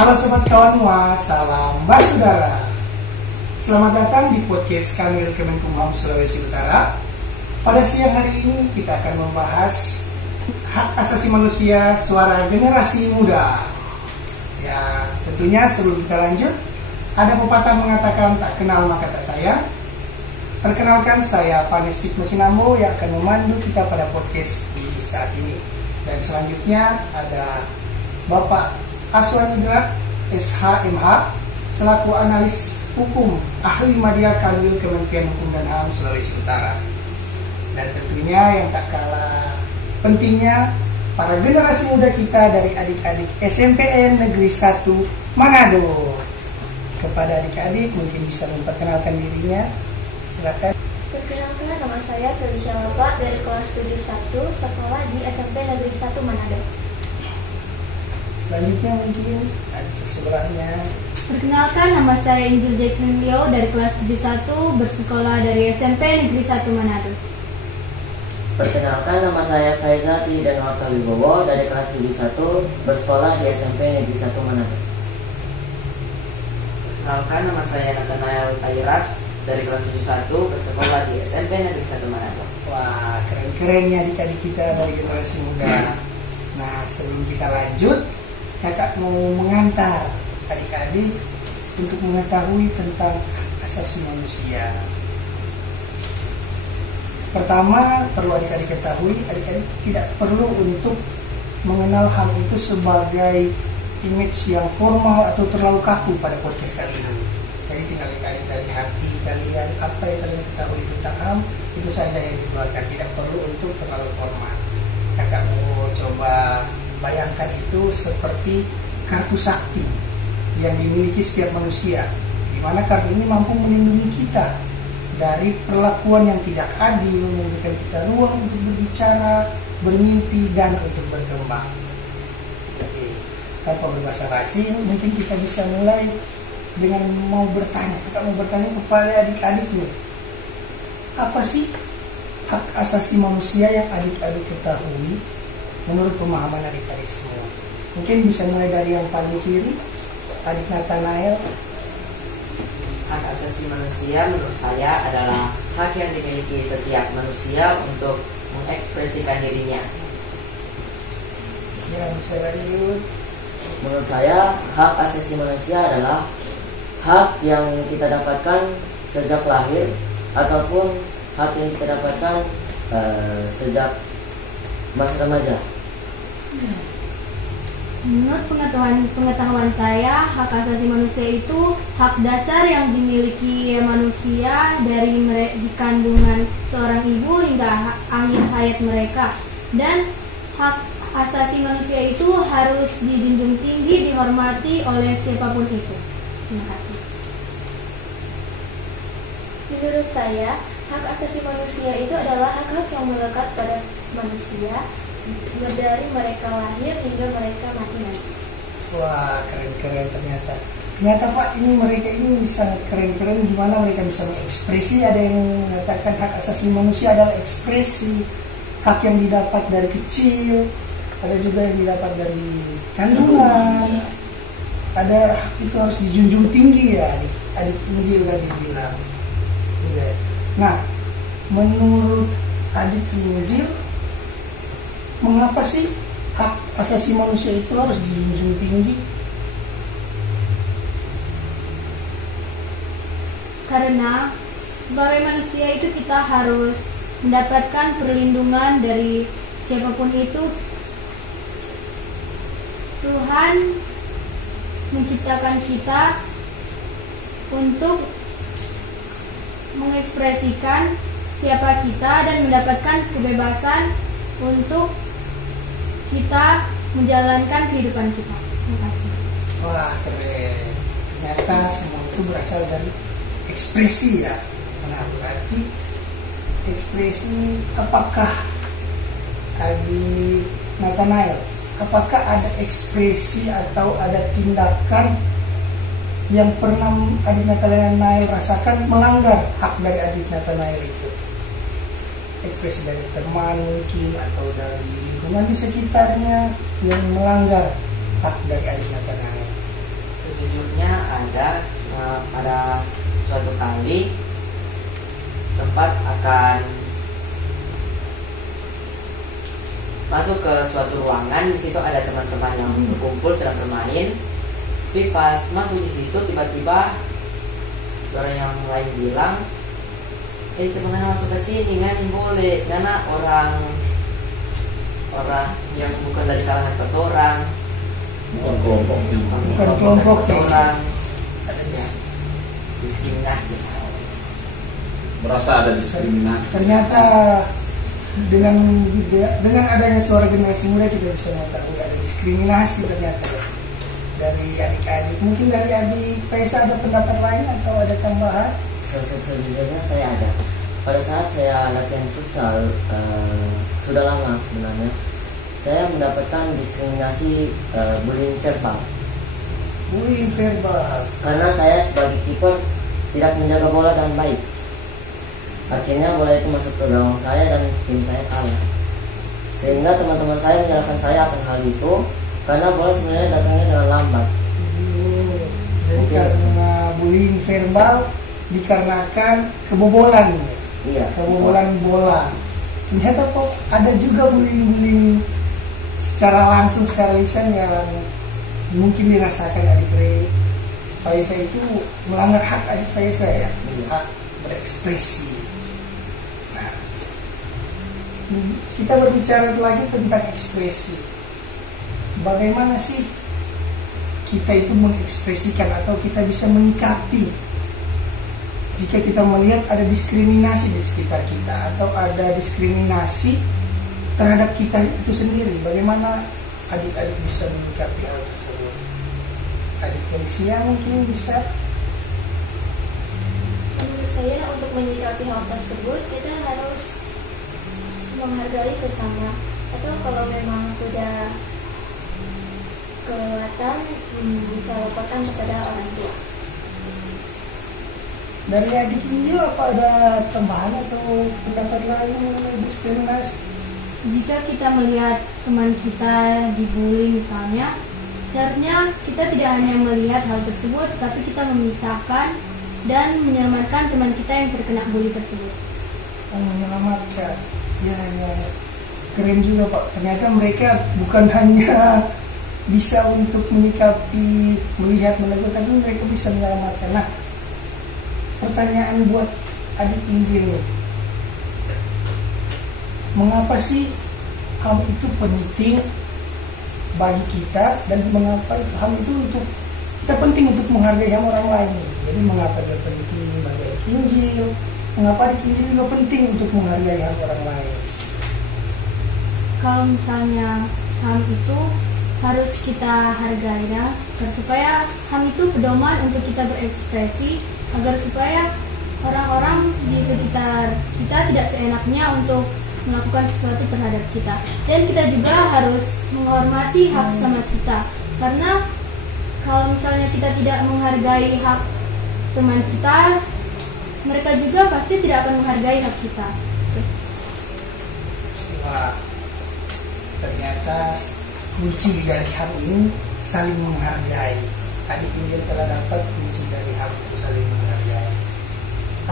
Halo Sobat Kawan, salam Basudara. Selamat datang di podcast Kanwil Kemenkumham Sulawesi Utara. Pada siang hari ini kita akan membahas hak asasi manusia suara generasi muda. Ya, tentunya sebelum kita lanjut, ada pepatah mengatakan tak kenal maka tak sayang. Perkenalkan, saya Vanis Fitmosinambo yang akan memandu kita pada podcast di saat ini. Dan selanjutnya ada Bapak Aswan Indra, SHMH, selaku analis hukum ahli media Kanwil Kementerian Hukum dan HAM Sulawesi Utara. Dan tentunya yang tak kalah pentingnya, para generasi muda kita dari adik-adik SMPN Negeri 1 Manado. Kepada adik-adik mungkin bisa memperkenalkan dirinya. Silakan. Perkenalkan, nama saya Felicia Lapa dari kelas 71, sekolah di SMP Negeri 1 Manado. Selanjutnya mungkin adik sebelahnya. Perkenalkan, nama saya Angel Jacqueline Leo dari kelas 71, bersekolah dari SMP Negeri 1 Manado. Perkenalkan, nama saya Faiza Tri dan Warta Wibowo dari kelas 71, bersekolah di SMP Negeri 1 Manado. Perkenalkan, nama saya Nathanael Tayuras dari kelas 71, bersekolah di SMP Negeri 1 Manado. Wah, keren-keren ya adik-adik kita dari generasi muda. Nah, sebelum kita lanjut, kakak mau mengantar adik-adik untuk mengetahui tentang hak asasi manusia. Pertama, perlu adik-adik ketahui, adik-adik tidak perlu untuk mengenal hal itu sebagai image yang formal atau terlalu kaku pada podcast kali ini. Jadi tinggal adik-adik dari hati kalian, apa yang kalian ketahui tentang HAM, itu saja yang dikeluarkan, tidak perlu untuk terlalu formal. Kakak mau coba bayangkan itu seperti kartu sakti yang dimiliki setiap manusia, di mana kartu ini mampu melindungi kita dari perlakuan yang tidak adil, memberikan kita ruang untuk berbicara, bermimpi, dan untuk berkembang. Oke, tanpa berbasa-basi, mungkin kita bisa mulai dengan mau bertanya. Kita mau bertanya kepada adik-adik nih, apa sih hak asasi manusia yang adik-adik ketahui menurut pemahaman adik-adik semua? Mungkin bisa mulai dari yang paling kiri, adik Nathanael. Hak asasi manusia menurut saya adalah hak yang dimiliki setiap manusia untuk mengekspresikan dirinya. Ya, bisa lanjut. Menurut saya, hak asasi manusia adalah hak yang kita dapatkan sejak lahir ataupun hak yang kita dapatkan sejak masa remaja. Menurut pengetahuan saya, hak asasi manusia itu hak dasar yang dimiliki manusia dari di kandungan seorang ibu hingga akhir hayat mereka. Dan hak asasi manusia itu harus dijunjung tinggi, dihormati oleh siapapun itu. Terima kasih. Menurut saya, hak asasi manusia itu adalah hak-hak yang melekat pada manusia dari mereka lahir hingga mereka mati nanti. Wah, keren-keren ternyata. Ternyata Pak, ini mereka ini sangat keren-keren, di mana mereka bisa mengekspresi. Ada yang mengatakan hak asasi manusia adalah ekspresi, hak yang didapat dari kecil, ada juga yang didapat dari kandungan. Ada hak itu harus dijunjung tinggi ya, adik Injil tadi bilang. Nah, menurut adik Injil, mengapa sih hak asasi manusia itu harus dijunjung tinggi? Karena sebagai manusia itu kita harus mendapatkan perlindungan dari siapapun itu. Tuhan menciptakan kita untuk mengekspresikan siapa kita dan mendapatkan kebebasan untuk kita menjalankan kehidupan kita. Terima kasih. Wah, keren. Ternyata semua itu berasal dari ekspresi ya. Nah, berarti ekspresi, apakah adik Nathanael, apakah ada ekspresi atau ada tindakan yang pernah adik Nathanael rasakan melanggar hak dari adik Nathanael itu? Ekspresi dari teman mungkin atau dari lingkungan di sekitarnya yang melanggar hak dari adik Nathanael. sejujurnya ada suatu kali sempat akan masuk ke suatu ruangan. Di situ ada teman-teman yang berkumpul sedang bermain. Tapi pas masuk di situ tiba-tiba orang yang lain bilang, teman-teman masuk ke sini kan boleh, karena orang yang bukan dari kalangan orang, bukan kelompok orang ada diskriminasi. Merasa ada diskriminasi. Ternyata dengan adanya suara generasi muda kita bisa mengetahui ada diskriminasi ternyata dari adik-adik. Mungkin dari adik Faisal ada pendapat lain atau ada tambahan? Sejujurnya saya ada. Pada saat saya latihan futsal sudah lama sebenarnya, saya mendapatkan diskriminasi bullying verbal. Bullying verbal. Karena saya sebagai kiper tidak menjaga bola dengan baik. Akhirnya bola itu masuk ke gawang saya dan tim saya kalah. Sehingga teman-teman saya menyalahkan saya akan hal itu karena bola sebenarnya datangnya dengan lambat. Jadi karena bullying verbal dikarenakan kebobolan. Iya. Kebobolan bola. Ternyata kok ada juga bullying secara langsung, secara lisan yang mungkin dirasakan adik Faisal itu melanggar hak adik Faisal ya, hak berekspresi. Nah, kita berbicara lagi tentang ekspresi. Bagaimana sih kita itu mengekspresikan atau kita bisa menyikapi jika kita melihat ada diskriminasi di sekitar kita atau ada diskriminasi terhadap kita itu sendiri? Bagaimana adik-adik bisa menyikapi hal tersebut? Adik Felicia mungkin bisa. Menurut saya untuk menyikapi hal tersebut kita harus menghargai sesama, atau kalau memang sudah kelewatan bisa laporkan kepada orang tua. Dari adik Injil apa ada tambahan atau pendapat lain mengenai diskriminasi? Jika kita melihat teman kita dibully misalnya, seharusnya kita tidak hanya melihat hal tersebut, tapi kita memisahkan dan menyelamatkan teman kita yang terkena bully tersebut. Menyelamatkan, ya keren juga Pak. Ternyata mereka bukan hanya bisa untuk menyikapi, melihat, menegur, tapi mereka bisa menyelamatkan. Nah, pertanyaan buat adik Injil nih, mengapa sih hal itu penting bagi kita dan mengapa hal itu untuk kita penting untuk menghargai orang lain? Jadi mengapa dia penting bagi adik Injil? Mengapa adik Injil juga penting untuk menghargai orang lain? Kalau misalnya HAM itu harus kita hargai ya, supaya HAM itu pedoman untuk kita berekspresi, agar supaya orang-orang di sekitar kita tidak seenaknya untuk melakukan sesuatu terhadap kita. Dan kita juga harus menghormati hak sama kita, karena kalau misalnya kita tidak menghargai hak teman kita, mereka juga pasti tidak akan menghargai hak kita. Wah, ternyata kunci dari HAM ini saling menghargai. Adik Injil telah dapat kunci dari HAM itu saling menghargai.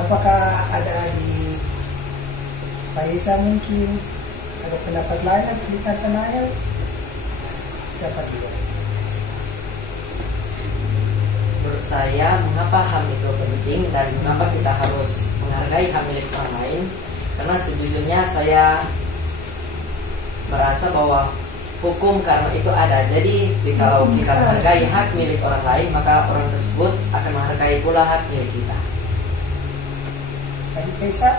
Apakah ada adik Faisal mungkin ada pendapat lain atau di Tanzania? Siapa juga? Menurut saya, mengapa HAM itu penting dan mengapa kita harus menghargai hak milik orang lain? Karena sejujurnya saya merasa bahwa hukum karma itu ada. Jadi jika kita menghargai hak milik orang lain, maka orang tersebut akan menghargai pula hak milik kita. Adik Faisal?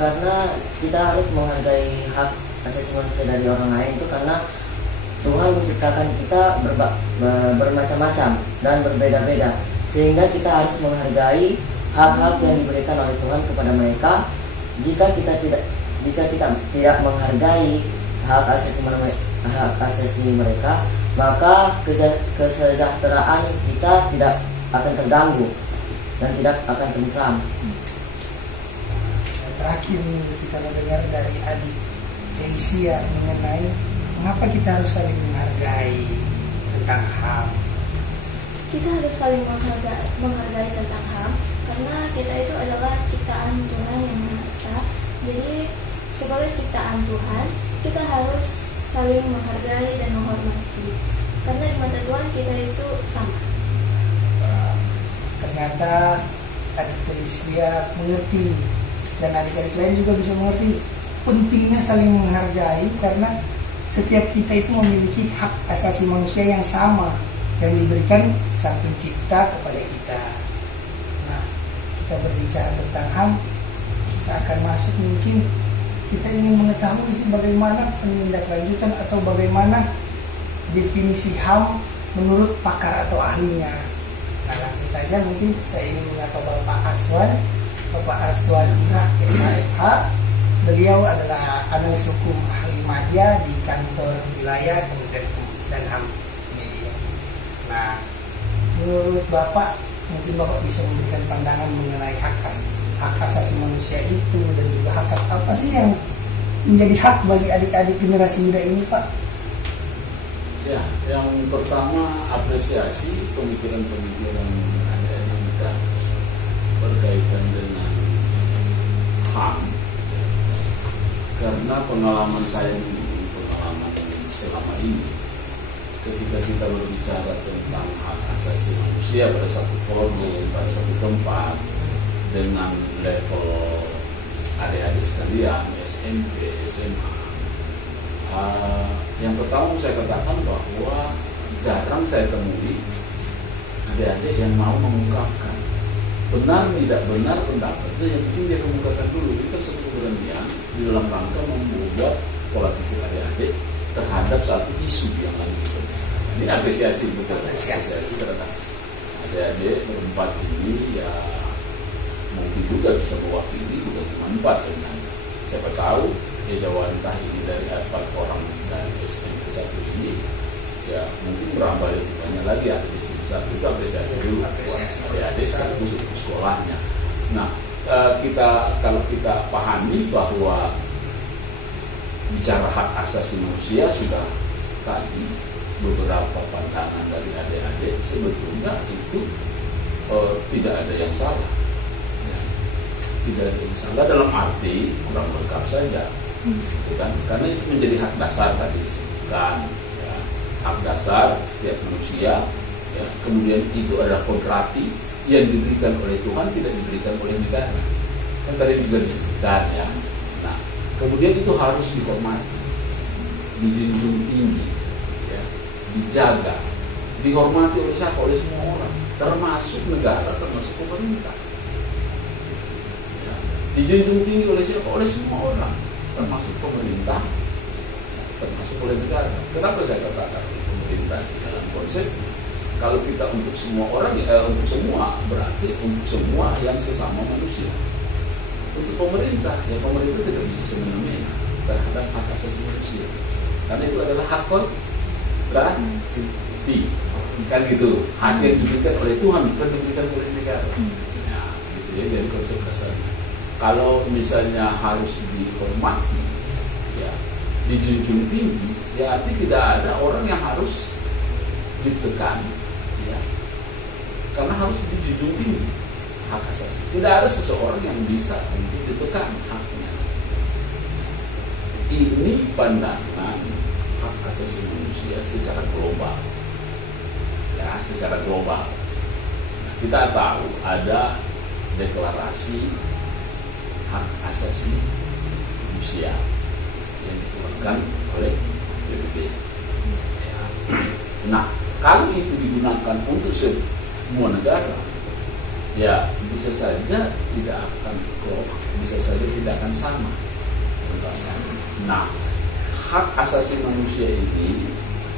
Karena kita harus menghargai hak asasi manusia dari orang lain itu karena Tuhan menciptakan kita bermacam-macam dan berbeda-beda, sehingga kita harus menghargai hak-hak yang diberikan oleh Tuhan kepada mereka. Jika kita tidak menghargai hak asasi mereka, maka kesejahteraan kita tidak akan terganggu dan tidak akan tentram. Terakhir kita mendengar dari adik Felicia mengenai mengapa kita harus saling menghargai tentang HAM. kita harus saling menghargai tentang HAM, karena kita itu adalah ciptaan Tuhan yang Maha Esa. Jadi sebagai ciptaan Tuhan, kita harus saling menghargai dan menghormati, karena di mata Tuhan kita itu sama. Ternyata adik Felicia mengerti, dan adik-adik lain juga bisa mengerti pentingnya saling menghargai, karena setiap kita itu memiliki hak asasi manusia yang sama yang diberikan Sang Pencipta kepada kita. Nah, kita berbicara tentang HAM, kita akan masuk, mungkin kita ingin mengetahui sih bagaimana penindaklanjutan atau bagaimana definisi HAM menurut pakar atau ahlinya. Nah, langsung saja mungkin saya ingin menyapa Bapak Aswan Irak SHMH. Beliau adalah analis hukum ahli media di kantor wilayah Kementerian Hukum dan HAM ini. Nah, menurut Bapak, mungkin Bapak bisa memberikan pandangan mengenai hak asasi manusia itu, dan juga hak apa sih yang menjadi hak bagi adik-adik generasi muda ini, Pak? Ya, yang pertama apresiasi pemikiran-pemikiran adik-adik kita berkaitan dengan HAM, karena pengalaman saya selama ini, ketika kita berbicara tentang hak asasi manusia pada satu forum, pada satu tempat, dengan level adik-adik sekalian, SMP, SMA, yang pertama saya katakan bahwa jarang saya temui adik-adik yang mau mengungkapkan benar tidak benar pendapatnya, yang penting dia kemukakan dulu. Itu kan satu keberanian di dalam rangka membuat pola pikir adik-adik terhadap satu isu yang lagi dibicarakan. Ini apresiasi, betul, apresiasi karena adik-adik berempat ini ya mungkin juga bisa mewakili bukan cuma 4 sebenarnya. Siapa tahu Jawantah ini dari 4 orang dari SMP 1 ini, ya mungkin berambah lebih banyak lagi ada di SMP 1. Itu apresiasi dulu buat adik-adik sekaligus untuk sekolahnya. Nah, kalau kita pahami bahwa bicara hak asasi manusia, sudah tadi beberapa pandangan dari adik-adik, sebetulnya itu tidak ada yang salah. Tidak ada yang salah dalam arti kurang lengkap saja, kan? Karena itu menjadi hak dasar tadi disebutkan, ya. Hak dasar setiap manusia, ya. Kemudian itu adalah kodrati yang diberikan oleh Tuhan, tidak diberikan oleh negara, kan tadi juga disebutkan, ya. Nah, kemudian itu harus dihormati, dijunjung tinggi, ya. Dijaga, dihormati oleh siapa? Oleh semua orang, termasuk negara, termasuk pemerintah. Dijunjung tinggi oleh siapa? Oleh semua orang, termasuk pemerintah, termasuk oleh negara. Kenapa saya katakan pemerintah dalam konsep kalau kita untuk semua orang, untuk semua berarti untuk semua yang sesama manusia. Untuk pemerintah, ya pemerintah tidak bisa semena-mena terhadap hak asasi manusia, karena itu adalah hak konstitusi, kan gitu. Hak yang diberikan oleh Tuhan, bukan diberikan oleh negara. Nah, gitu ya, dari konsep dasarnya. Kalau misalnya harus dihormati, ya, dijunjung tinggi, ya arti tidak ada orang yang harus ditekan, ya, karena harus dijunjung tinggi hak asasi. Tidak ada seseorang yang bisa untuk ditekan haknya. Ini pandangan hak asasi manusia secara global, ya, secara global. Nah, kita tahu ada deklarasi hak asasi manusia yang dikeluarkan oleh PBB. Nah, kalau itu digunakan untuk semua negara, ya bisa saja tidak akan klop, bisa saja tidak akan sama. Nah, hak asasi manusia ini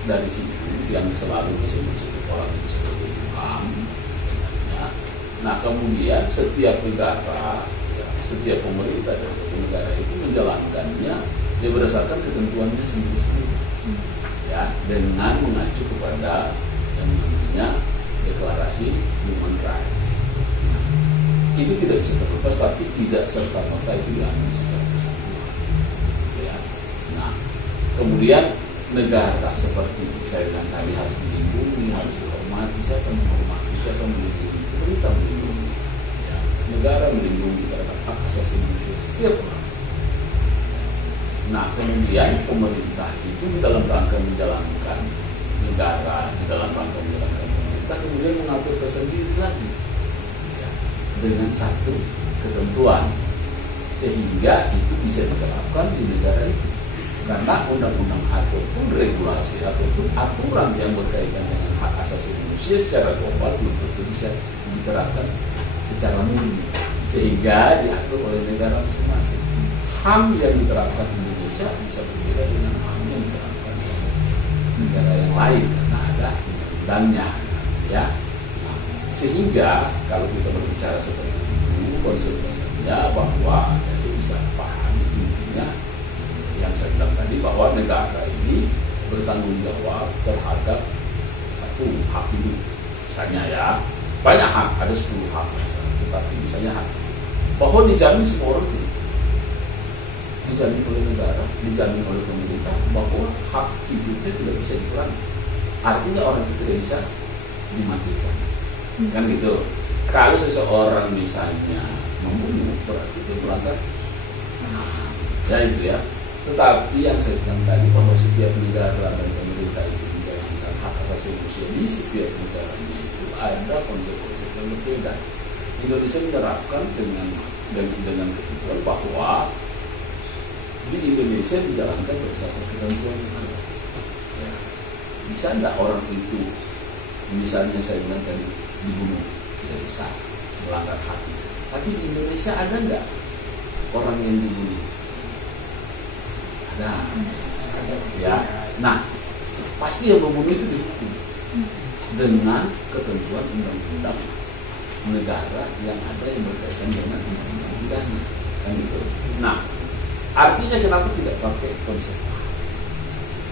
dari situ yang selalu disebut orang itu sebagai HAM. Nah, kemudian setiap negara, setiap pemerintah dan negara itu menjalankannya dia berdasarkan ketentuannya sendiri-sendiri, ya, dengan mengacu kepada yang namanya deklarasi human rights. Itu tidak bisa terlepas, tapi tidak serta-merta itu diambil secara keseluruhan, ya. Nah, kemudian negara seperti saya bilang tadi harus dilindungi, harus dihormati. Siapa yang menghormati setiap orang. Nah, kemudian pemerintah itu dalam rangka menjalankan negara, di dalam rangka menjalankan pemerintah, kemudian mengatur tersendiri lagi ya, dengan satu ketentuan, sehingga itu bisa diterapkan di negara itu. Karena undang-undang ataupun regulasi ataupun aturan yang berkaitan dengan hak asasi manusia secara global belum tentu bisa diterapkan secara murni, sehingga diatur oleh negara masing-masing. HAM yang diterapkan di Indonesia bisa berbeda dengan HAM yang diterapkan di negara yang lain karena ada undang-undangnya, ya. Nah, sehingga kalau kita berbicara seperti itu, konsekuensinya bahwa itu bisa pahami intinya yang saya bilang tadi, bahwa negara ini bertanggung jawab terhadap satu hak hidup. Misalnya ya, banyak hak, ada 10 hak misalnya, tetapi misalnya hak bahwa dijamin semua orang hidup, dijamin oleh negara, dijamin oleh pemerintah, bahwa hak hidupnya tidak bisa dikurangi. Artinya orang itu tidak bisa dimatikan, kan gitu. Kalau seseorang misalnya membunuh, berarti itu melanggar, ya itu ya. Tetapi yang saya bilang tadi, bahwa setiap negara dan pemerintah itu menjalankan hak asasi manusia di setiap negaranya itu ada konsep-konsep yang berbeda. Indonesia menerapkan dengan ketentuan bahwa di Indonesia dijalankan berdasarkan ketentuan yang ada. Ya. Bisa enggak orang itu, misalnya saya bilang tadi, dibunuh, tidak bisa, melanggar hak. Tapi di Indonesia ada enggak orang yang dibunuh? Ada. Ya. Nah, pasti yang membunuh itu dihukum dengan ketentuan undang-undang negara yang ada yang berkaitan dengan undang-undang pidana, kan gitu. Nah, artinya kenapa tidak pakai konsep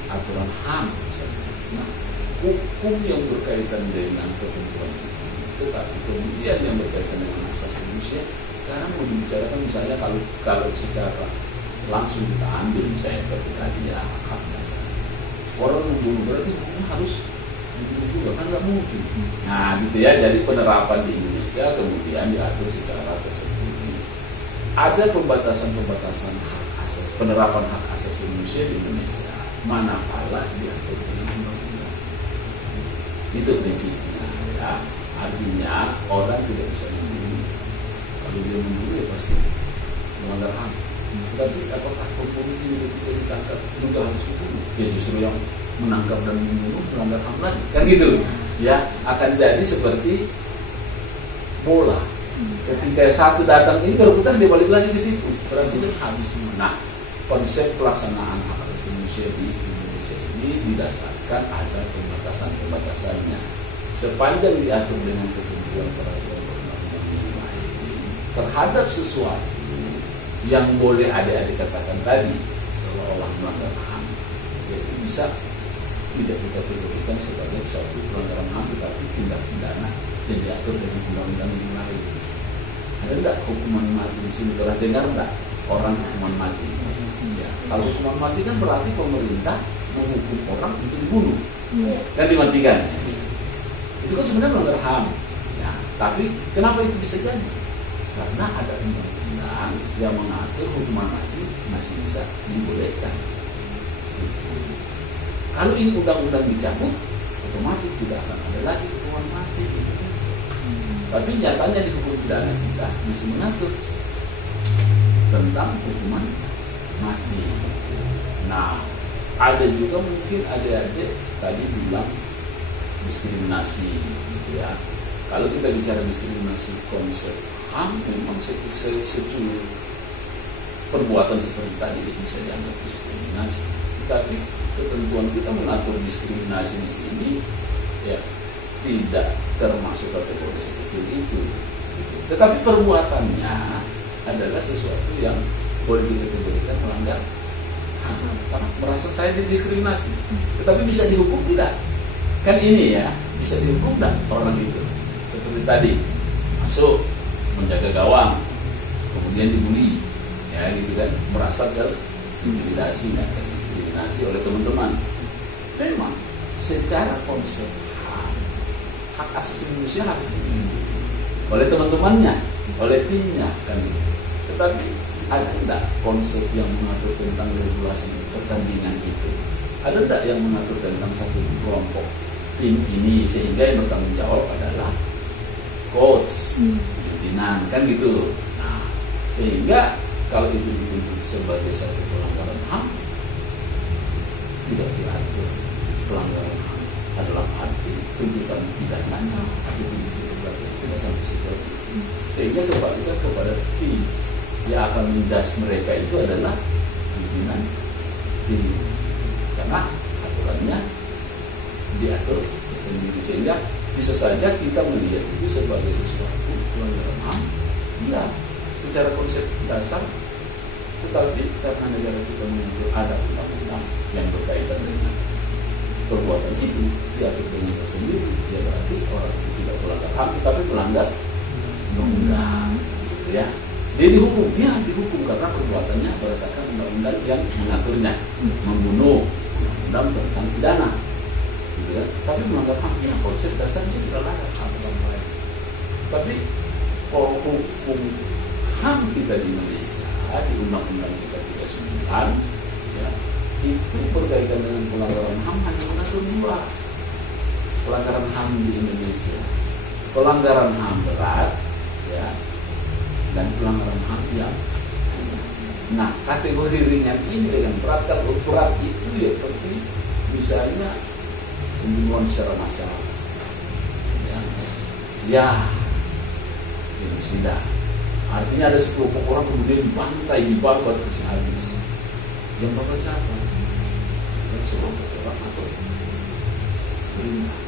aturan HAM misalnya? Nah, hukum yang berkaitan dengan ketentuan itu, tetapi kemudian yang berkaitan dengan asasi manusia sekarang mau dibicarakan misalnya kalau secara langsung kita ambil misalnya seperti tadi ya, hak dasar orang membunuh berarti hukum harus dibunuh juga, kan nggak mungkin. Nah gitu ya, jadi penerapan di Indonesia kemudian diatur secara tersendiri. Ada pembatasan hak asasi, penerapan hak asasi manusia di Indonesia manakala diatur dengan undang-undang. Itu prinsipnya ya. Artinya orang tidak bisa membunuh. Kalau dia membunuh ya pasti melanggar HAM. Tapi apakah pembunuh ini ketika ditangkap juga harus dibunuh? Ya justru yang menangkap dan membunuh melanggar HAM lagi, kan gitu ya. Akan jadi seperti bola, ketika satu datang ini berputar dia balik lagi ke situ, berarti kan habis semua. Nah, konsep pelaksanaan hak asasi manusia di Indonesia ini didasarkan ada pembatasannya. Sepanjang diatur dengan ketentuan peraturan perundang-undangan yang lain terhadap sesuatu yang boleh adik-adik katakan tadi seolah-olah melanggar HAM, yaitu bisa tidak dikategorikan sebagai suatu pelanggaran HAM, tetapi tindak pidana yang diatur dengan undang-undang yang lain. Ada enggak hukuman mati di sini? Pernah dengar enggak orang hukuman mati? Ya. Kalau hukuman mati kan berarti pemerintah menghukum orang untuk dibunuh, kan dimatikan. Itu kan sebenarnya melanggar HAM. Ya. Tapi kenapa itu bisa jadi? Karena ada undang-undang yang mengatur hukuman mati masih bisa dibolehkan. Kalau ini undang-undang dicabut, otomatis tidak akan ada lagi hukuman mati di Indonesia. Tapi nyatanya di hukum pidana kita masih mengatur tentang hukuman mati. Nah, ada juga mungkin adik-adik tadi bilang diskriminasi, gitu ya. Kalau kita bicara diskriminasi konsep HAM, memang secuil perbuatan seperti tadi itu bisa dianggap diskriminasi. Tapi ketentuan kita mengatur diskriminasi di sini ya tidak termasuk kategori sekecil itu. Tetapi perbuatannya adalah sesuatu yang boleh dikategorikan melanggar HAM. Karena merasa saya didiskriminasi, tetapi bisa dihukum tidak? Kan ini ya, bisa dihukum dan orang itu seperti tadi masuk menjaga gawang, kemudian dibully, ya gitu kan, merasa terintimidasi, diskriminasi oleh teman-teman. Memang secara konsep hak asasi manusia harus dilindungi oleh teman-temannya, oleh timnya kan gitu. Tetapi ada enggak konsep yang mengatur tentang regulasi pertandingan itu? Ada enggak yang mengatur tentang satu kelompok tim ini, sehingga yang bertanggung jawab adalah coach, pimpinan, kan gitu. Nah, sehingga kalau itu dituntut sebagai satu pelanggaran HAM, tidak diatur pelanggaran HAM adalah arti tuntutan pidananya atau tuntutan tidak sampai seperti itu. Sehingga kembalikan kepada tim yang akan menjudge mereka itu adalah pimpinan tim, karena aturannya diatur sendiri, sehingga bisa saja kita melihat itu sebagai sesuatu pelanggaran HAM, ya secara konsep dasar, tetapi karena negara kita mengatur ada undang-undang yang berkaitan dengan perbuatan itu diatur dengan tersendiri, ya berarti orang itu tidak melanggar HAM tetapi melanggar undang-undang, gitu ya. Dia dihukum karena perbuatannya berdasarkan undang-undang yang mengaturnya, membunuh, undang-undang tentang pidana, gitu ya. Tapi melanggar HAM, ya konsep dasarnya sudah ada HAM lain. Tapi hukum HAM kita di Indonesia, di undang-undang kita 39, ya, itu berkaitan dengan pelanggaran HAM hanya mengatur dua pelanggaran HAM di Indonesia: pelanggaran HAM berat, ya, dan pelanggaran HAM yang ringan. Nah, kategori ringan ini dengan berat, kalau berat itu ya seperti misalnya pembunuhan secara massal, ya genosida. Artinya ada sekelompok orang kemudian dibantai, dibabat terus habis. Yang bakal siapa? Sekelompok orang atau perintah.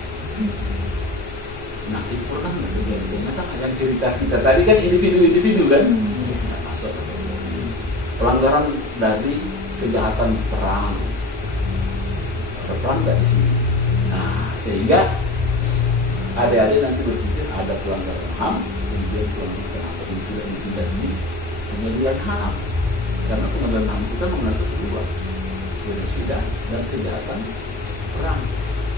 Nah, itu pernah nggak terjadi? Ternyata yang cerita kita tadi kan individu-individu kan, masuk pelanggaran dari kejahatan perang. Ada perang nggak di sini? Nah, sehingga adik-adik nanti berpikir ada pelanggaran HAM, kemudian pelanggaran apa yang tidak di pengadilan HAM, karena pengadilan HAM kita mengatur dua, genosida dan kejahatan perang.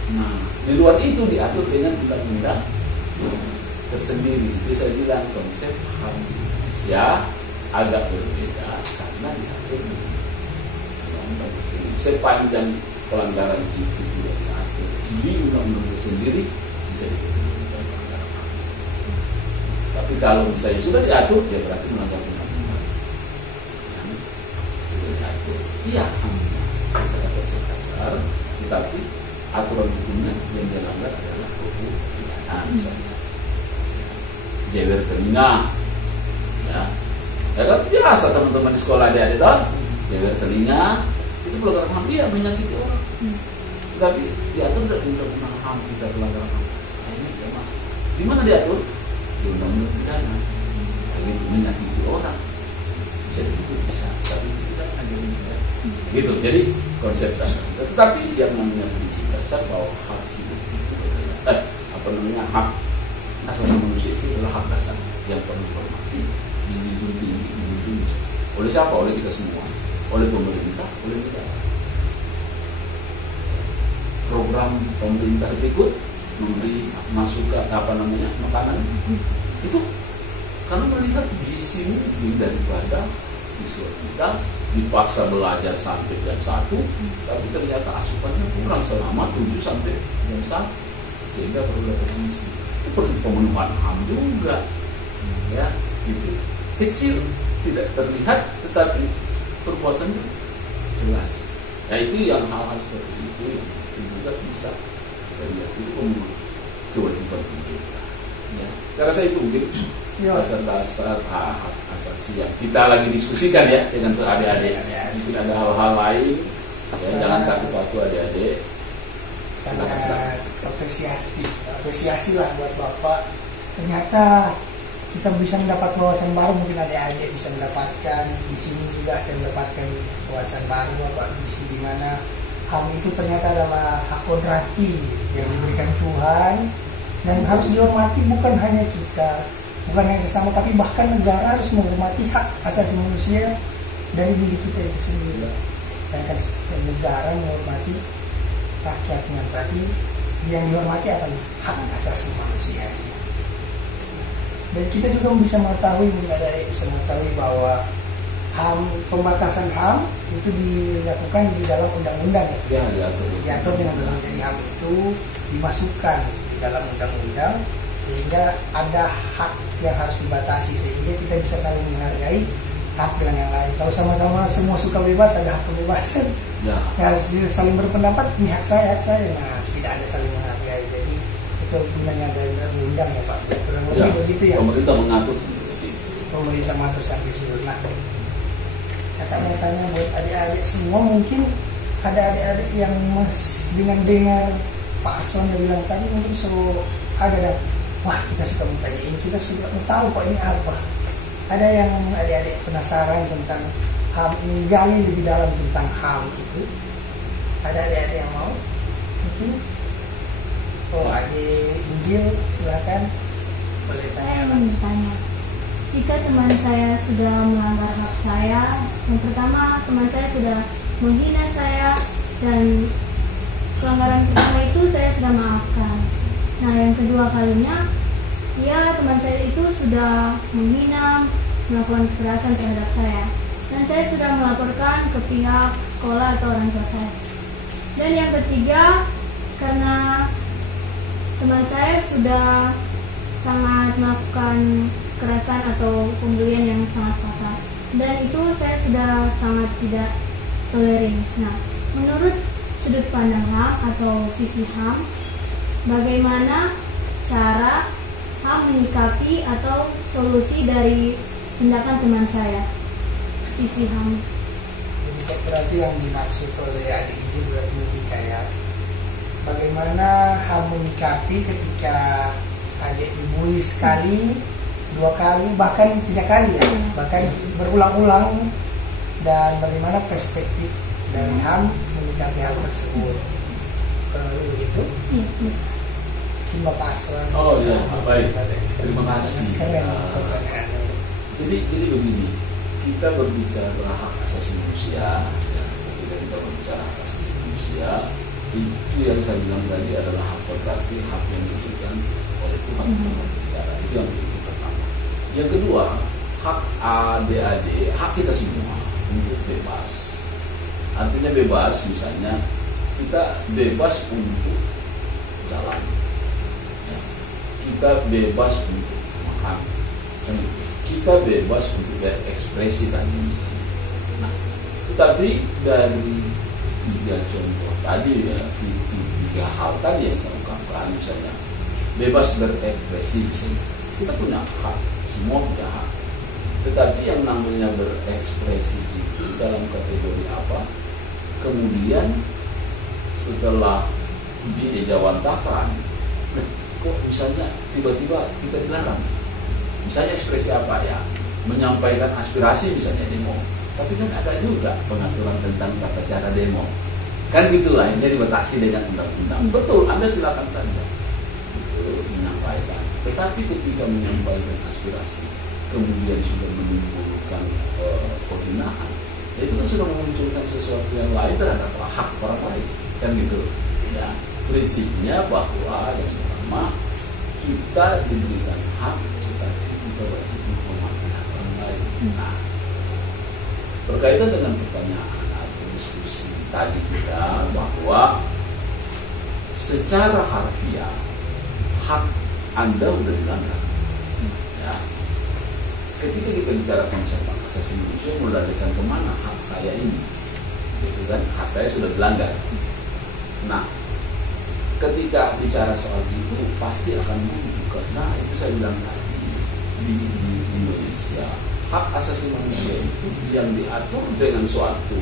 Nah, di luar itu diatur dengan undang-undang tersendiri. Itu saya bilang konsep HAM Indonesia agak berbeda karena diatur dengan undang-undang tersendiri. Sepanjang pelanggaran itu tidak diatur di undang-undang tersendiri, bisa dikenakan pelanggaran HAM. Tapi kalau misalnya sudah diatur, ya berarti melanggar undang-undang. Sudah diatur, iya HAM secara konsep dasar, tetapi aturan hukumnya yang dilanggar adalah hukum pidana, misalnya jewer telinga, ya kan biasa teman-teman di sekolah adik-adik tahu, jewer telinga itu pelanggaran HAM, dia menyakiti orang, tapi diatur dari undang-undang HAM kita pelanggaran HAM, ini tidak masuk. Di mana diatur? Di undang-undang pidana. Itu menyakiti orang, bisa ditutup bisa, tapi itu tidak ada ya. Gitu. Jadi konsep dasar. Tetapi yang namanya prinsip dasar bahwa hak hidup itu adalah hak asasi manusia itu adalah hak dasar yang perlu dihormati, dilindungi oleh siapa? Oleh kita semua, oleh pemerintah, oleh negara. Program pemerintah berikut memberi masukan makanan itu karena melihat gizi mungkin daripada siswa kita dipaksa belajar sampai jam 1, tapi ternyata asupannya kurang selama 7 sampai jam 1, sehingga perlu dapat gizi. Itu perlu pemenuhan HAM juga, ya, gitu. Kecil tidak terlihat, tetapi perbuatannya jelas. Ya itu yang hal-hal seperti itu yang juga bisa terlihat, itu kewajiban kita. Ya, saya rasa itu mungkin dasar-dasar hak asasi yang kita lagi diskusikan ya dengan adik-adik. Mungkin ada hal-hal lain, ya, jangan takut adik-adik. Sangat apresiasi lah buat Bapak. Ternyata kita bisa mendapat wawasan baru, mungkin adik-adik bisa mendapatkan di sini juga. Saya mendapatkan wawasan baru Bapak di mana HAM itu ternyata adalah hak kodrati yang diberikan Tuhan dan harus dihormati, bukan hanya kita, bukan hanya sesama, tapi bahkan negara harus menghormati hak asasi manusia dari diri kita itu sendiri. Dan kan negara menghormati rakyatnya, berarti yang dihormati apa nih? Hak asasi manusia. Dan kita juga bisa mengetahui bahwa HAM, pembatasan HAM itu dilakukan di dalam undang-undang ya. Ya, Diatur dengan undang. Jadi HAM itu dimasukkan di dalam undang-undang sehingga ada hak yang harus dibatasi sehingga kita bisa saling menghargai hak dengan yang lain. Kalau sama-sama semua suka bebas, ada hak kebebasan. Ya. Ya, saling berpendapat, ini hak saya. Nah, tidak ada saling menghargai. Jadi itu gunanya dari undang ya Pak. Kurang lebih begitu ya. Pemerintah mengatur sampai situ. Pemerintah mengatur sampai situ. Nah, kakak mau tanya buat adik-adik semua, mungkin ada adik-adik yang dengan dengar Pak Aswan yang bilang tadi mungkin ada dah, wah kita suka mau tanya ini, kita suka mau tahu kok ini apa. Ada yang adik-adik penasaran tentang HAM ini, gali lebih dalam tentang HAM itu. Ada adik-adik yang mau? Mungkin? Oh, adik Injil, silakan. Boleh Saya tanya. ingin bertanya, jika teman saya sudah melanggar hak saya, yang pertama teman saya sudah menghina saya dan pelanggaran pertama itu saya sudah maafkan. Nah, yang kedua kalinya, teman saya itu sudah menghina, melakukan kekerasan terhadap saya, dan saya sudah melaporkan ke pihak sekolah atau orang tua saya. Dan yang ketiga, karena teman saya sudah sangat melakukan kekerasan atau pembulian yang sangat fatal, dan itu saya sudah sangat tidak tolerir. Nah, menurut sudut pandang HAM atau sisi HAM, bagaimana cara HAM menyikapi atau solusi dari tindakan teman saya? Sisi HAM. Jadi berarti yang dimaksud oleh adik Injil berarti lebih kayak bagaimana HAM menyikapi ketika adik dibully sekali, 2 kali, bahkan 3 kali ya, bahkan berulang-ulang, dan bagaimana perspektif dari HAM menyikapi hal tersebut. Kalau begitu, terima kasih. Oh ya, baik. Terima kasih. Keren pertanyaannya. Jadi begini, kita berbicara hak asasi manusia, ya, ketika kita berbicara hak asasi manusia, itu yang saya bilang tadi adalah hak berarti hak yang diberikan oleh Tuhan kepada kita. Itu yang prinsip pertama. Yang kedua, hak adik-adik, hak kita semua untuk bebas. Artinya bebas, misalnya kita bebas untuk jalan, ya. Kita bebas untuk makan, kita bebas untuk berekspresi tadi. Nah, tetapi dari 3 contoh tadi ya, 3 hal tadi yang saya ungkapkan, misalnya bebas berekspresi, misalnya kita punya hak, semua punya hak. Tetapi yang namanya berekspresi itu dalam kategori apa? Kemudian setelah diejawantakan, kok misalnya tiba-tiba kita dilarang. Misalnya ekspresi apa ya? Menyampaikan aspirasi misalnya demo. Tapi kan ada juga pengaturan tentang tata cara demo. Kan gitulah, yang jadi dibatasi dengan undang-undang. Betul, Anda silakan saja itu menyampaikan. Tetapi ketika menyampaikan aspirasi, kemudian sudah menimbulkan penghinaan, itu kan sudah memunculkan sesuatu yang lain terhadap hak orang lain. Kan gitu. Ya, prinsipnya bahwa yang pertama kita diberikan hak, tetapi kita wajib menghormati hak orang lain. Nah, berkaitan dengan pertanyaan atau diskusi tadi kita, bahwa secara harfiah hak Anda sudah dilanggar. Ya. Ketika kita bicara konsep hak asasi manusia, melarikan kemana hak saya ini? Gitu kan? Hak saya sudah dilanggar. Nah, ketika bicara soal itu pasti akan muncul, karena itu saya bilang tadi di Indonesia hak asasi manusia itu yang diatur dengan suatu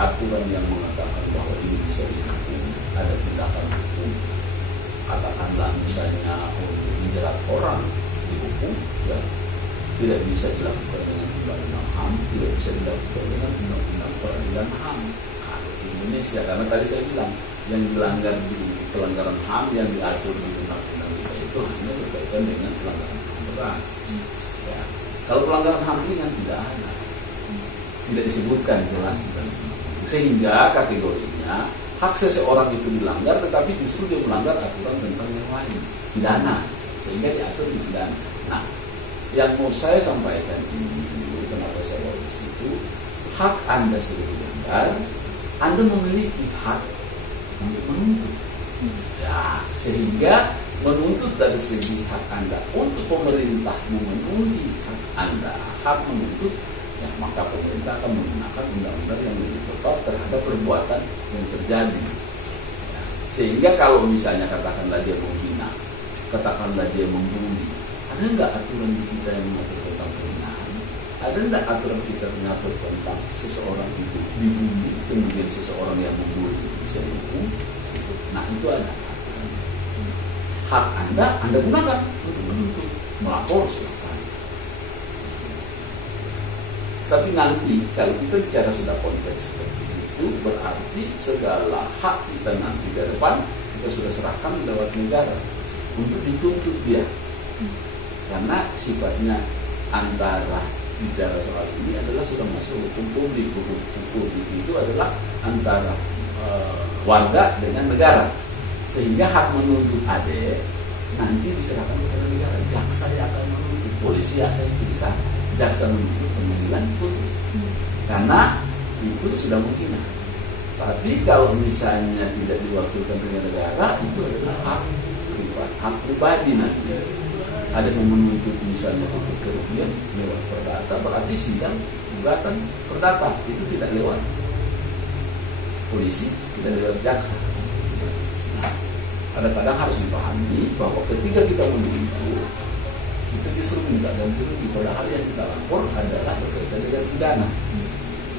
aturan yang mengatakan bahwa ini bisa dihukum, ada tindakan hukum, katakanlah misalnya untuk menjerat orang dihukum, ya tidak bisa dilakukan dengan undang-undang HAM, tidak bisa dilakukan dengan undang-undang peradilan HAM kalau di Indonesia, karena tadi saya bilang yang dilanggar di pelanggaran HAM yang diatur di undang-undang kita itu hanya berkaitan dengan pelanggaran HAM berat. Ya. Kalau pelanggaran HAM ringan tidak ada, tidak disebutkan jelas tentang itu. Sehingga kategorinya hak seseorang itu dilanggar, tetapi justru dia melanggar aturan tentang yang lain, pidana, sehingga diatur pidana. Nah, yang mau saya sampaikan ini, kenapa bahasa bagus itu hak Anda sebagai pelanggar, Anda memiliki hak untuk menuntut. Ya, sehingga menuntut dari segi hak Anda untuk pemerintah memenuhi hak Anda, hak menuntut, ya, maka pemerintah akan menggunakan undang-undang yang lebih tepat terhadap perbuatan yang terjadi. Ya, sehingga kalau misalnya katakanlah dia menghina, katakanlah dia membuli, ada enggak aturan di kita yang mengatur tentang penghinaan? Ada enggak aturan kita mengatur tentang seseorang itu dibuli, kemudian seseorang yang membuli bisa dihukum? Nah, itu ada aturan. Hak Anda gunakan untuk menuntut, melapor silakan. Tapi nanti kalau kita bicara sudah konteks seperti itu, berarti segala hak kita nanti ke depan kita sudah serahkan lewat negara untuk dituntut dia. Karena sifatnya antara bicara soal ini adalah sudah masuk hukum publik. Hukum publik itu adalah antara warga dengan negara. Sehingga hak menuntut ade nanti diserahkan kepada negara. Jaksa yang akan menuntut, polisi akan bisa, jaksa menuntut, pengadilan putus. Karena itu sudah menghina. Tapi kalau misalnya tidak diwakilkan dengan negara, itu adalah hak privat, hak pribadi nanti. Ada yang menuntut misalnya untuk kerugian lewat perdata, berarti sidang gugatan perdata itu tidak lewat polisi, tidak lewat jaksa. Nah, kadang-kadang harus dipahami bahwa ketika kita menuntut, kita justru minta ganti rugi, padahal yang kita lapor adalah berkaitan dengan pidana.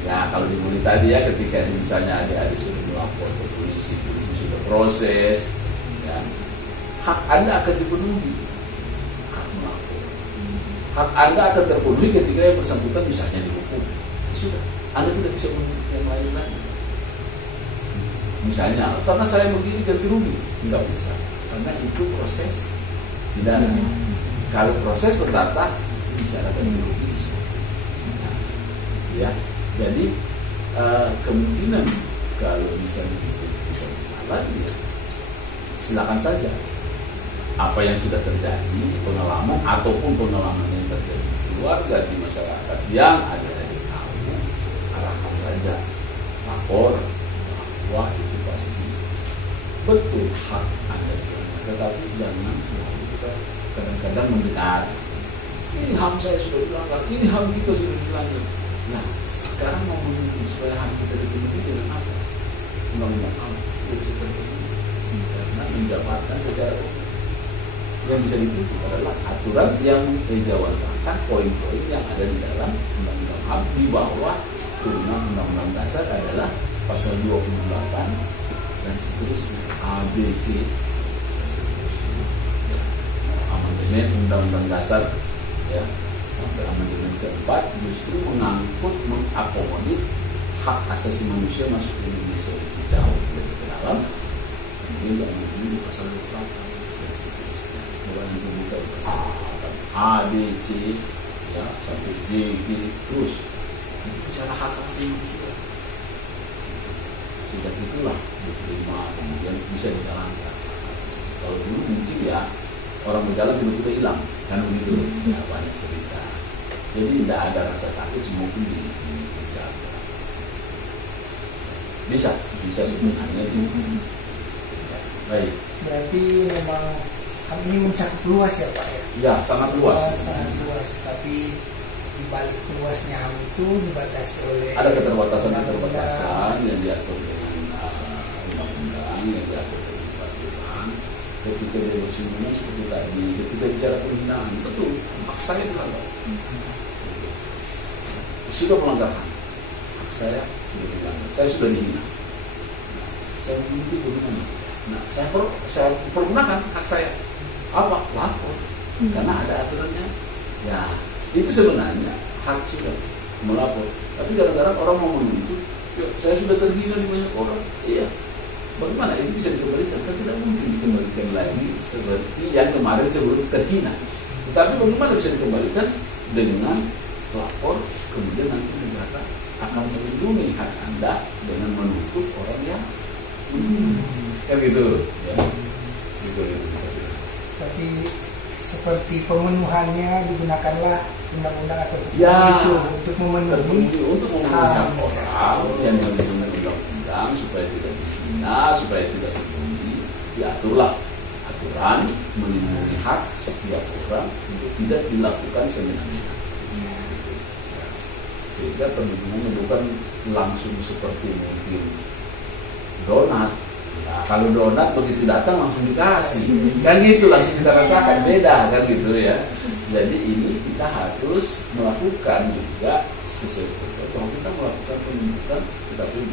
Ya, kalau dimulai tadi ya, ketika misalnya adik-adik sudah melapor ke polisi, polisi sudah proses, ya, hak Anda akan dipenuhi. Hak melapor, hak Anda akan terpenuhi ketika yang bersangkutan misalnya dihukum. Sudah, Anda tidak bisa menuntut yang lain-lain. Misalnya, karena saya begini ganti rugi, nggak bisa, karena itu proses pidana. Kalau proses perdata bicara ganti rugi bisa. Nah, ya, jadi kemungkinan kalau misalnya itu bisa berjalan, ya silakan saja. Apa yang sudah terjadi, pengalaman ataupun pengalaman yang terjadi di keluarga, di masyarakat yang ada di kamu, arahkan saja, lapor. Wah, itu pasti betul hak Anda, tetapi jangan kita kadang-kadang mendengar ini HAM saya sudah dilanggar, ini HAM kita sudah dilanggar. Nah, sekarang mau menuntut supaya HAM kita dipenuhi dengan apa? Undang-undang HAM itu seperti ini, karena menjabarkan secara yang bisa dituntut adalah aturan yang menjawabkan poin-poin yang ada di dalam undang-undang HAM di bawah turunan undang-undang dasar adalah pasal 28 dan seterusnya, ABC, amandemen undang-undang dasar, ya, sampai amandemen keempat justru mengangkut, mengakomodir hak asasi manusia masuk ke Indonesia lebih jauh, lebih ke dalam. Kemudian diamandemen di pasal 28 dan seterusnya, mulai dibuka di pasal 28 A, B, C, ya, sampai J, G, terus itu bicara hak asasi manusia. Sejak itulah diterima, kemudian bisa dijalankan. Kalau dulu mungkin ya orang berjalan tiba-tiba hilang, kan begitu ya, banyak cerita. Jadi tidak ada rasa takut, semua pun dijaga. Bisa sebenarnya. Baik. Berarti memang hal ini mencakup luas ya Pak ya? Ya, sangat luas. Sangat luas, tapi di balik luasnya HAM itu dibatasi oleh ada keterbatasan yang diatur dengan undang-undang, yang diatur dengan peraturan. Ketika dia bersinggungan seperti tadi, ketika bicara penghinaan, betul, hak saya dilanggar. Sudah melanggar hak saya sudah dilanggar, saya sudah dihina. Saya menuntut bagaimana? Nah, saya pergunakan hak saya. Apa? Lapor. Karena ada aturannya. Ya, itu sebenarnya hak sudah melapor. Tapi kadang-kadang orang mau menuntut, saya sudah terhina di banyak orang. Iya. Bagaimana itu bisa dikembalikan? Kan tidak mungkin dikembalikan lagi seperti yang kemarin sebelum terhina. Tetapi bagaimana bisa dikembalikan? Dengan lapor, kemudian nanti negara akan melindungi hak Anda dengan menuntut orang yang kan gitu ya. Gitu. Tapi seperti pemenuhannya digunakanlah undang-undang atau Ya, itu untuk memenuhi untuk memenuhi orang yang dilindungi undang-undang supaya tidak dihina, supaya tidak dibully, diaturlah aturan melindungi hak setiap orang untuk tidak dilakukan semena-mena. Sehingga perlindungan bukan langsung seperti mungkin donat. Nah, kalau donat begitu datang langsung dikasih, kan gitu langsung kita rasakan, beda kan gitu ya. Jadi ini kita harus melakukan juga sesuai bahwa kita melakukan pendidikan, tetapi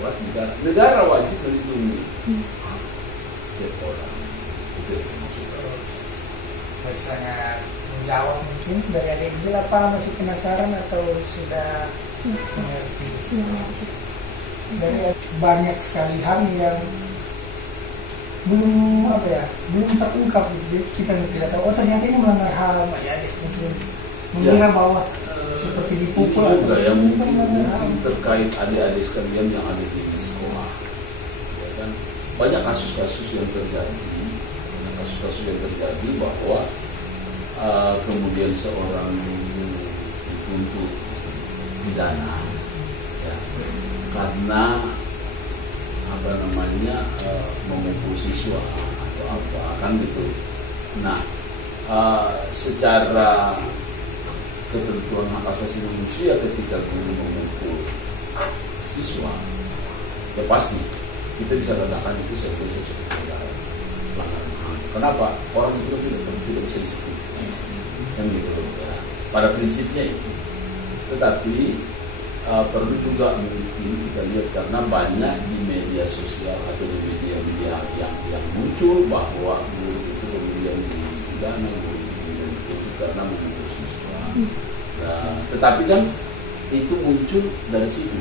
buat negara wajib melindungi setiap orang. Itu yang maksudnya. Baik, sangat menjawab mungkin dari adik Angel, apa masih penasaran atau sudah mengerti? Dan banyak sekali hal yang belum terungkap gitu. Kita tidak tahu, oh ternyata ini melanggar HAM ya, mungkin mengira bahwa seperti dipukul itu juga ya, mungkin HAM. terkait adik-adik sekalian yang ada di sekolah ya kan, banyak kasus-kasus yang terjadi bahwa kemudian seorang guru dituntut pidana ya, karena memukul siswa atau apa kan gitu. Nah, secara ketentuan hak asasi manusia ketika guru memukul siswa, ya pasti kita bisa katakan itu sebagai pelanggaran HAM. Kenapa? Orang itu tidak bisa disiplin, kan gitu ya. Pada prinsipnya itu. Tetapi perlu juga mungkin kita lihat, karena banyak di media sosial atau di media yang muncul bahwa guru itu kemudian dipidana, guru itu kemudian dituntut karena memukul siswa. Nah, tetapi kan itu muncul dari situ.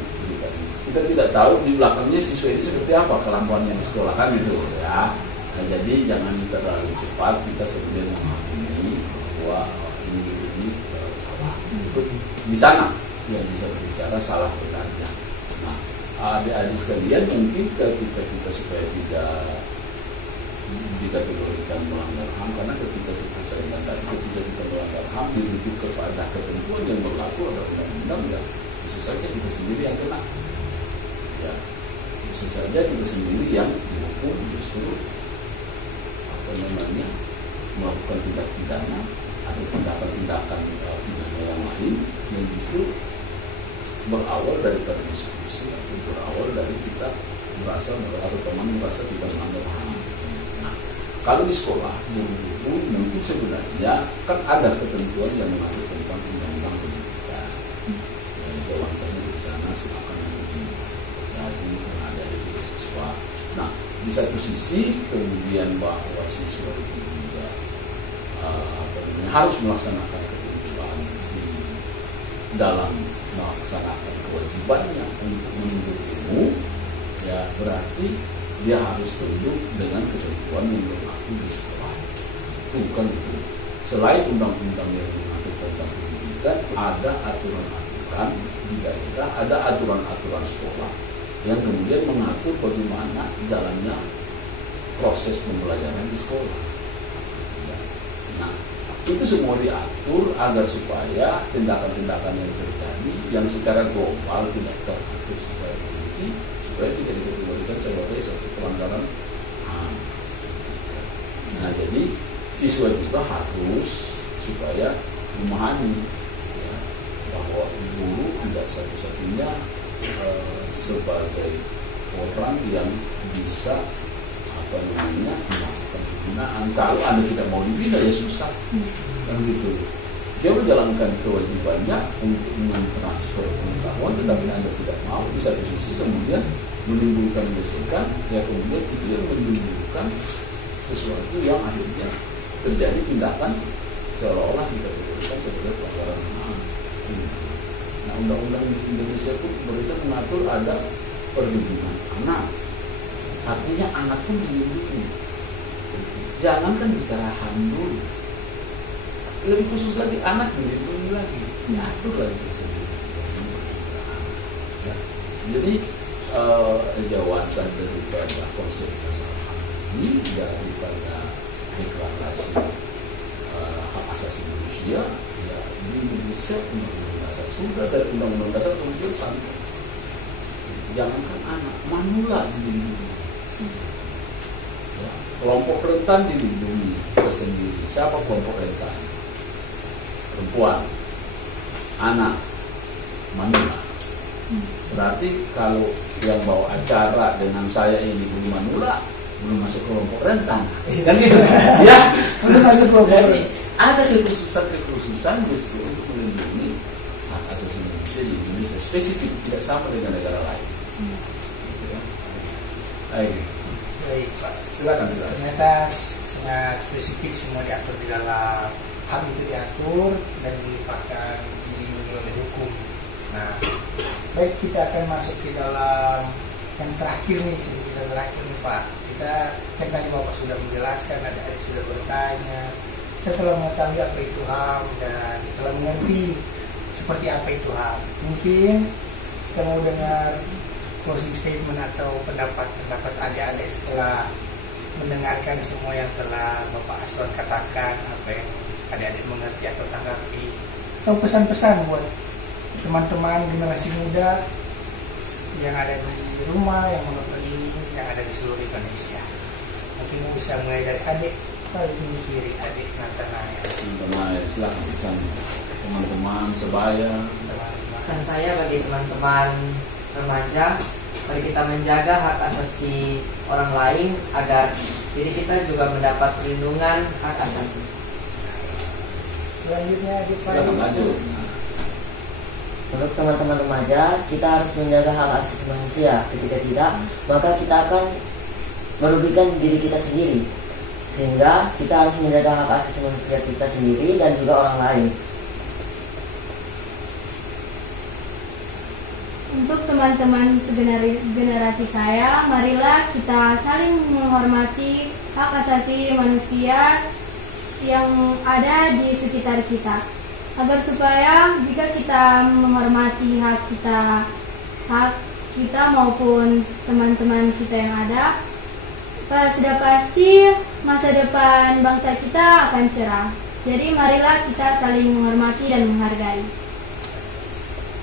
Kita tidak tahu di belakangnya siswa ini seperti apa kelakuannya di sekolah kan gitu ya. Nah, jadi jangan terlalu cepat kita kemudian memahami bahwa ini salah. Itu di sana yang bisa berbicara salah benarnya. Nah, adik-adik sekalian mungkin ketika kita supaya tidak dikategorikan melanggar HAM, karena ketika kita sering tadi ketika kita melanggar HAM dirujuk kepada ketentuan yang berlaku ada undang-undang, ya bisa saja kita sendiri yang kena. Ya, bisa saja kita sendiri yang dihukum justru melakukan tindak pidana atau tindakan-tindakan pidana yang lain yang justru berawal daripada diskusi atau berawal dari kita merasa atau teman merasa kita melanggar HAM. Nah, kalau di sekolah guru mungkin sebenarnya kan ada ketentuan yang mengatur tentang undang-undang pendidikan. Yang jawabannya di sana silakan jadi ada di siswa. Nah, di satu sisi kemudian bahwa siswa itu juga harus melaksanakan ketentuan di dalam melaksanakan kewajibannya untuk menuntut ilmu, ya berarti dia harus tunduk dengan ketentuan yang berlaku di sekolah. Bukan itu. Selain undang-undang yang mengatur tentang pendidikan, ada aturan-aturan di daerah, ada aturan-aturan sekolah yang kemudian mengatur bagaimana jalannya proses pembelajaran di sekolah. Ya. Nah, itu semua diatur agar supaya tindakan-tindakan yang terjadi yang secara global tidak teratur secara rinci supaya tidak dikategorikan sebagai suatu pelanggaran HAM. Nah, jadi siswa juga harus supaya memahami ya, bahwa guru tidak satu-satunya sebagai orang yang bisa melakukan pembinaan. Kalau Anda tidak mau dibina ya susah, kan gitu. Dia menjalankan kewajibannya untuk mentransfer pengetahuan, tetapi Anda tidak mau, di satu sisi kemudian menimbulkan gesekan, ya kemudian itu yang menimbulkan sesuatu yang akhirnya terjadi tindakan seolah-olah dikategorikan sebagai pelanggaran HAM. Nah, undang-undang di Indonesia itu mereka mengatur ada perlindungan anak. Artinya anak pun dilindungi. Jangankan bicara HAM dulu, lebih khusus lagi anak dilindungi lagi, diatur lagi sendiri. Ya. Jadi jawaban daripada konsep kesalahan ini daripada deklarasi siap undang-undang dasar, sudah dari undang-undang dasar kemudian sampai jangankan anak, manula dilindungi. Ya, kelompok rentan dilindungi tersendiri. Siapa kelompok rentan? Perempuan, anak, manula. Berarti kalau yang bawa acara dengan saya ini belum manula, belum masuk kelompok rentan, kan gitu? Ya, Belum masuk kelompok jadi ada kekhususan justru untuk melindungi hak asasi manusia di Indonesia spesifik, tidak sama dengan negara lain. Gitu ya. Baik, Baik, Pak. silakan. Ternyata sangat spesifik, semua diatur di dalam HAM, itu diatur dan dilimpahkan dilindungi oleh hukum. Nah, baik, kita akan masuk ke dalam yang terakhir nih, sedikit kita terakhir nih Pak. Kita kan tadi Bapak sudah menjelaskan, adik-adik sudah bertanya, kita telah mengetahui apa itu HAM dan telah mengerti seperti apa itu HAM. Mungkin kita mau dengar closing statement atau pendapat adik-adik setelah mendengarkan semua yang telah Bapak Aswan katakan, apa yang adik-adik mengerti atau tanggapi, atau pesan-pesan buat teman-teman generasi muda yang ada di rumah, yang menonton ini, yang ada di seluruh Indonesia. Mungkin bisa mulai dari adik paling kiri, adik Natanaya. Teman-teman, silakan pesan teman-teman sebaya. Pesan saya bagi teman-teman remaja, mari kita menjaga hak asasi orang lain agar diri kita juga mendapat perlindungan hak asasi. Selanjutnya adik Silakan lanjut. Untuk teman-teman remaja, kita harus menjaga hak asasi manusia. Ketika tidak, maka kita akan merugikan diri kita sendiri. Sehingga kita harus menjaga hak asasi manusia kita sendiri dan juga orang lain. Untuk teman-teman generasi saya, marilah kita saling menghormati hak asasi manusia yang ada di sekitar kita, agar supaya jika kita menghormati hak kita maupun teman-teman kita yang ada, sudah pasti masa depan bangsa kita akan cerah. Jadi marilah kita saling menghormati dan menghargai.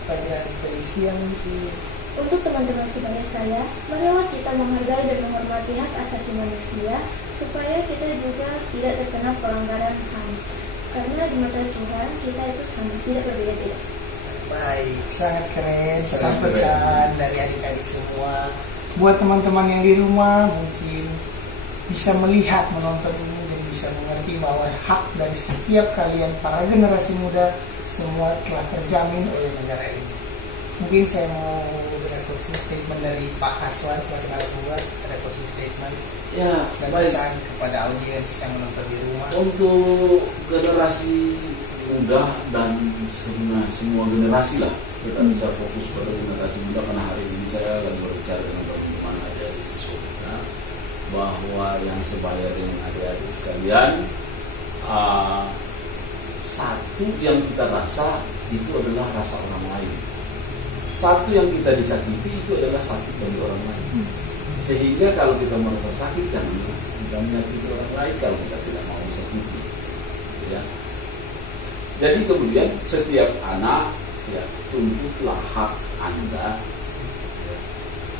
Pelajaran Felicia mungkin. Untuk teman-teman sebaya saya, marilah kita menghargai dan menghormati hak asasi manusia supaya kita juga tidak terkena pelanggaran HAM. Karena di mata Tuhan kita itu sama, tidak berbeda-beda. Baik, sangat keren pesan-pesan dari adik-adik semua. Buat teman-teman yang di rumah mungkin bisa melihat, menonton ini dan bisa mengerti bahwa hak dari setiap kalian para generasi muda semua telah terjamin oleh negara ini. Mungkin saya mau dengar closing statement dari Pak Aswan selaku narasumber, ada closing statement Ya, dan baik. pesan kepada audiens yang menonton di rumah. Untuk generasi muda dan semua generasi lah, kita bisa fokus pada generasi muda karena hari ini saya lagi berbicara dengan teman-teman adik-adik siswa kita, bahwa yang sebaya dengan adik-adik sekalian, satu yang kita rasa itu adalah rasa orang lain. Satu yang kita disakiti itu adalah sakit dari orang lain. Sehingga kalau kita merasa sakit, janganlah kita menyakiti orang lain kalau kita tidak mau disakiti. Ya. Jadi kemudian setiap anak, ya, tuntutlah hak Anda, ya,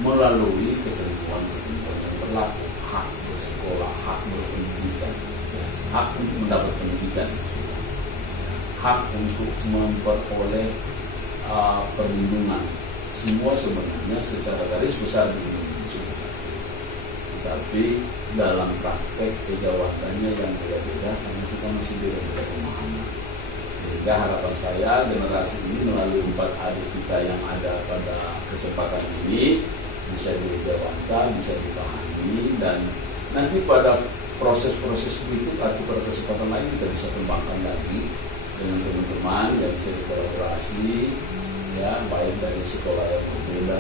melalui ketentuan-ketentuan yang berlaku, hak bersekolah, hak berpendidikan, ya, hak untuk mendapat pendidikan, ya, hak untuk memperoleh perlindungan. Semua sebenarnya secara garis besar dilindungi. Tapi dalam praktek kejawabannya yang beda-beda karena kita masih beda-beda pemahaman. Sehingga harapan saya generasi ini melalui 4 adik kita yang ada pada kesempatan ini bisa dijawabkan, bisa dipahami, dan nanti pada proses-proses berikut atau pada kesempatan lain kita bisa kembangkan lagi dengan teman-teman yang bisa dikolaborasi, ya, baik dari sekolah yang berbeda,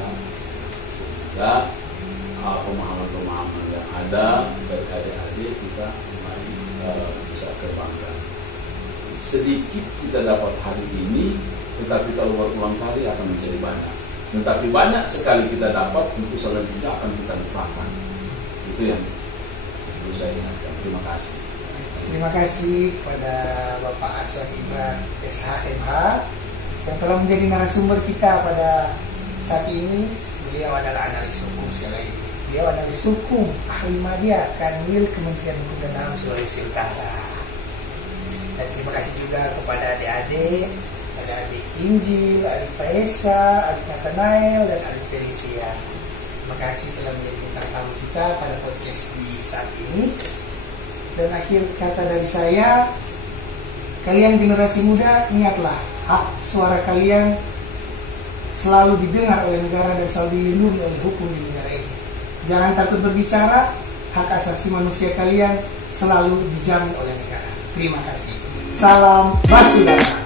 sehingga pemahaman-pemahaman yang ada dari adik-adik kita mulai bisa kembangkan. Sedikit kita dapat hari ini, tetapi kalau berulang kali akan menjadi banyak. Tetapi banyak sekali kita dapat, untuk selanjutnya akan kita lupakan. Itu yang perlu saya ingatkan. Terima kasih. Terima kasih kepada Bapak Aswan Ibrahim SHMH yang telah menjadi narasumber kita pada saat ini. Beliau adalah analis hukum sekali. Beliau analis hukum, ahli media, Kanwil Kementerian Hukum dan HAM Sulawesi Utara. Dan terima kasih juga kepada adik-adik, ada adik Injil, adik Faeska, adik Nathanael, dan adik Felicia. Terima kasih telah menjadi bintang tamu kita pada podcast di saat ini. Dan akhir kata dari saya, kalian generasi muda, ingatlah hak suara kalian selalu didengar oleh negara dan selalu dilindungi oleh hukum di negara ini. Jangan takut berbicara, hak asasi manusia kalian selalu dijamin oleh negara. Terima kasih. Salam Basudara.